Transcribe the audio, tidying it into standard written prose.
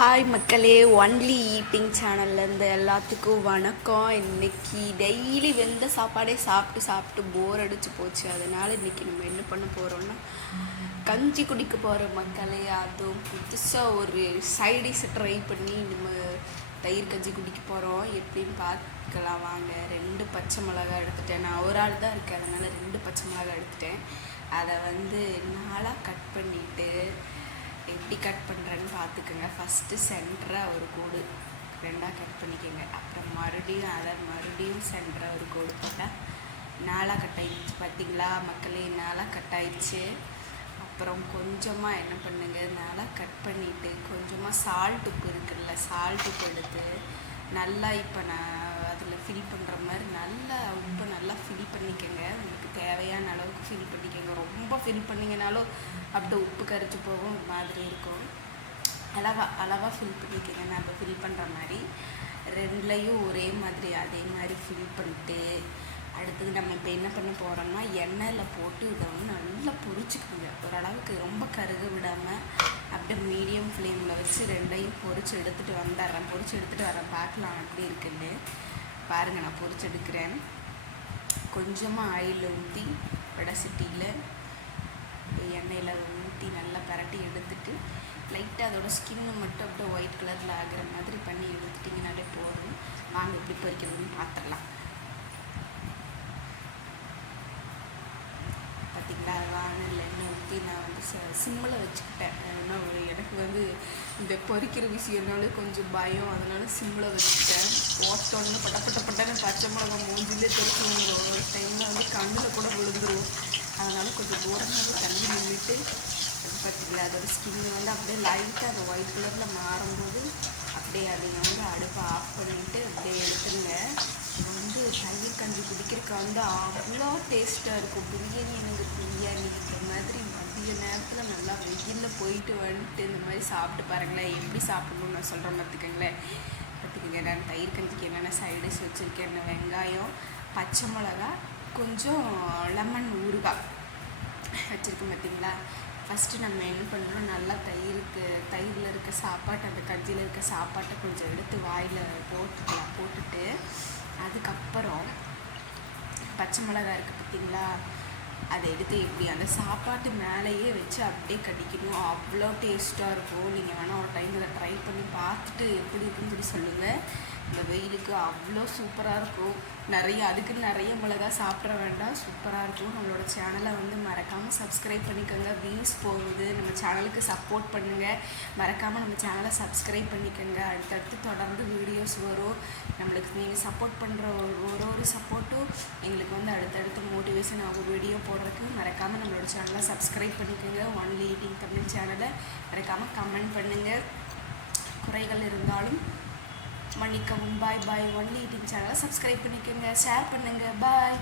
Hi மக்களே, only eating சேனல்லேருந்து எல்லாத்துக்கும் வணக்கம். இன்றைக்கி டெய்லி வெந்த சாப்பாடே சாப்பிட்டு சாப்பிட்டு போர் அடிச்சு போச்சு. அதனால் இன்றைக்கி நம்ம என்ன பண்ண போகிறோம்னா கஞ்சி குடிக்க போகிறோம் மக்களே. அதுவும் புதுசாக ஒரு சைடிஷை ட்ரை பண்ணி நம்ம தயிர் கஞ்சி குடிக்க போகிறோம். எப்படின்னு பார்க்கலாம் வாங்க. 2 பச்சை மிளகாய் எடுத்துட்டேன். நான் ஒரு ஆள் தான் இருக்கேன், அதனால் 2 பச்சை மிளகாய் எடுத்துட்டேன். அதை 4 கட் பண்ணிவிட்டு எப்படி கட் பண்ணுறேன்னு பார்த்துக்கோங்க. ஃபஸ்ட்டு சென்டராக ஒரு கோடு 2 கட் பண்ணிக்கோங்க. அப்புறம் மறுபடியும் சென்டராக ஒரு கோடு போட்டால் 4 கட் ஆகிடுச்சு. பார்த்தீங்களா மக்களே, 4 கட் ஆகிடுச்சு. அப்புறம் கொஞ்சமாக என்ன பண்ணுங்க, 4 கட் பண்ணிவிட்டு கொஞ்சமாக சால்ட் உப்பு இருக்குல்ல, சால்ட் உப்பு எடுத்து நல்லா இப்போ நான் அதில் ஃபில் பண்ணுற மாதிரி நல்லா உப்பு நல்லா ஃபில் பண்ணிக்கோங்க. உங்களுக்கு தேவையான அளவுக்கு ஃபில் பண்ணிக்கோங்க. ரொம்ப ஃபில் பண்ணிங்கனாலும் அப்படியே உப்பு கரைச்சி போகும் மாதிரி இருக்கும். அளவாக ஃபில் பண்ணிக்கோங்க. நான் இப்போ ஃபில் பண்ணுற மாதிரி 2லையும் ஒரே மாதிரி அதே மாதிரி ஃபில் பண்ணிட்டு அடுத்தது நம்ம இப்போ என்ன பண்ண போகிறோம்னா எண்ணெயில் போட்டு இதை நல்லா பொரிச்சுக்கோங்க. ஓரளவுக்கு ரொம்ப கருக விடாமல் அப்படியே மீடியம் ஃப்ளேமில் வச்சு 2லையும் பொரிச்சு எடுத்துகிட்டு வரேன். பார்க்கலாம் எப்படி இருக்குன்னு பாருங்கள். நான் பொரிச்சு எடுக்கிறேன். கொஞ்சமாக ஆயில் ஊற்றி வடசட்டியில் எண்ணெயில் ஊற்றி நல்லா பரட்டி எடுத்துட்டு லைட்டாக அதோட ஸ்கின்னு மட்டும் அப்படியே ஒயிட் கலரில் ஆகிற மாதிரி பண்ணி எடுத்துட்டிங்கனாலே போதும். வாங்க எப்படி பொரிக்கிறதுன்னு பார்த்துடலாம். பார்த்திங்களா, வானலில் எண்ணெய் ஊற்றி நான் சிம்மில் வச்சுக்கிட்டேன். ஏன்னா எனக்கு இந்த பொரிக்கிற விஷயம்னாலே கொஞ்சம் பயம், அதனால சிம்மில் வச்சுக்கிட்டேன். போட்டோன்னு பட்டன்னு பச்சை மிளகாய் மூஞ்சிலே தெரிச்சு விழுந்துடும். ஒரு டைமில் கண்ணில் கூட விழுந்துடும். அதனால் கொஞ்சம் தூரமாக தண்ணி நின்றுட்டு பார்த்திங்களா, அதோட ஸ்கின்னு அப்படியே லைட்டாக அந்த ஒயிட் கலரில் மாறும்போது அப்படியே அதை அடுப்பை ஆஃப் பண்ணிவிட்டு அப்படியே எடுத்துருங்க. இது தயிர் கஞ்சி குடிக்கிறதுக்கு அவ்வளோ டேஸ்ட்டாக இருக்கும். பிரியாணிங்கிற மாதிரி மதிய நேரத்தில் நல்லா வெயிலில் போயிட்டு வந்துட்டு இந்த மாதிரி சாப்பிட்டு பாருங்களேன். எப்படி சாப்பிடணும்னு நான் சொல்கிறேன் பார்த்துக்கோங்களேன். நான் தயிர் கஞ்சிக்கு என்னென்ன சைடிஷ் வச்சுருக்கேன், வெங்காயம், பச்சை மிளகா, கொஞ்சம் லெமன் ஊறுகாய் வச்சுருக்கேன் பார்த்திங்களா. ஃபஸ்ட்டு நம்ம என்ன பண்ணுறோம், நல்லா தயிரில் இருக்க சாப்பாட்டை, அந்த கஞ்சியில் இருக்க சாப்பாட்டை கொஞ்சம் எடுத்து வாயில் போட்டுட்டு அதுக்கப்புறம் பச்சை மிளகாய் இருக்குது பார்த்திங்களா, அதை எடுத்து இப்படி அந்த சாப்பாட்டு மேலேயே வச்சு அப்படியே கடிக்கணும். அவ்வளோ டேஸ்ட்டாக இருக்கும். நீங்கள் வேணால் ஒரு டைம் இதை ட்ரை பண்ணி பார்த்துட்டு எப்படி இருக்குன்னு சொல்லி சொல்லுங்கள். இந்த வெயிலுக்கு அவ்வளோ சூப்பராக இருக்கும். அதுக்குன்னு நிறைய மிளகாய் சாப்பிட வேண்டாம், சூப்பராக இருக்கும். நம்மளோட சேனலை மறக்காமல் சப்ஸ்கிரைப் பண்ணிக்கோங்க. வியூஸ் போகுது, நம்ம சேனலுக்கு சப்போர்ட் பண்ணுங்கள். மறக்காமல் நம்ம சேனலை சப்ஸ்கிரைப் பண்ணிக்கோங்க. அடுத்தடுத்து தொடர்ந்து வீடியோஸ் வரும். நம்மளுக்கு நீங்கள் சப்போர்ட் பண்ணுற ஒரு சப்போர்ட்டும் எங்களுக்கு அடுத்தடுத்து மோட்டிவேஷன் ஆகும் வீடியோ போடுறதுக்கு. மறக்காமல் நம்மளோட சேனலை சப்ஸ்கிரைப் பண்ணிக்கோங்க. ஒன்லி ஈட்டிங் தமிழ் சேனலை மறக்காமல் கமெண்ட் பண்ணுங்கள். குறைகள் இருந்தாலும் மன்னிக்கவும். பாய். ஒன்லி ஈட்டிங் சேனலை சப்ஸ்கிரைப் பண்ணிக்கோங்க, ஷேர் பண்ணுங்கள். பாய்.